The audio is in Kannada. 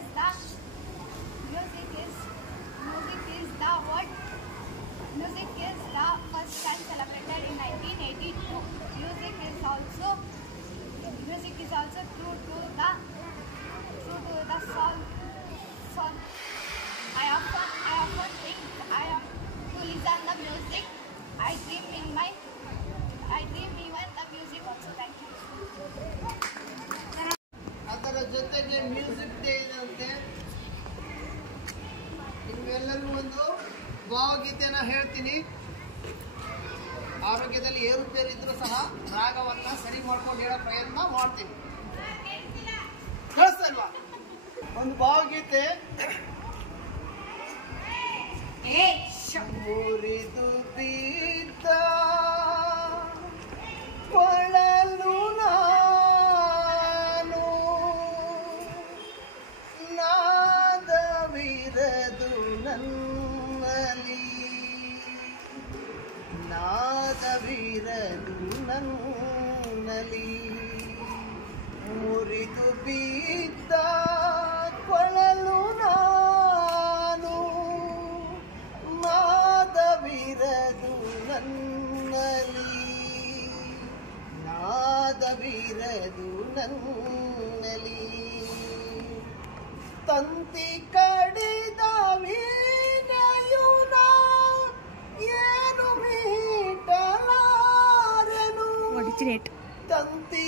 the first time celebrated in 1982. Music is also true to the soul. I often think I am to listen the music. I dream even the music also. Thank you. ಅದರ ಜೊತೆಗೆ ಮ್ಯೂಸಿಕ್ ಡೇ ಇರುತ್ತೆ. ನಿಮ್ಗೆಲ್ಲರಿಗೂ ಒಂದು ಭಾವಗೀತೆನ ಹೇಳ್ತೀನಿ. ಆರೋಗ್ಯದಲ್ಲಿ ಏರುಪೇರು ಇದ್ರೂ ಸಹ ರಾಗವನ್ನ ಸರಿ ಮಾಡ್ಕೊಂಡು ಹೇಳೋ ಪ್ರಯತ್ನ ಮಾಡ್ತೀನಿ. ಕೇಳಿಸ್ತಲ್ವಾ? ಒಂದು ಭಾವಗೀತೆ. ಮುರಿದು ಬಿದ್ದ ಕೊಳಲು ನಾನು ನಾದವಿರದು ನನ್ನಲಿ ಮುರಿದು ಬಿದ್ದ ಕೊಳಲು ನಾನು ನಾದವಿರದು ನನ್ನಲಿ ತಂತಿ ಕಡಿದ ವೀಣೆಯುನ ಏನು ಮೀಟಲಾರೆನು ತಂತಿ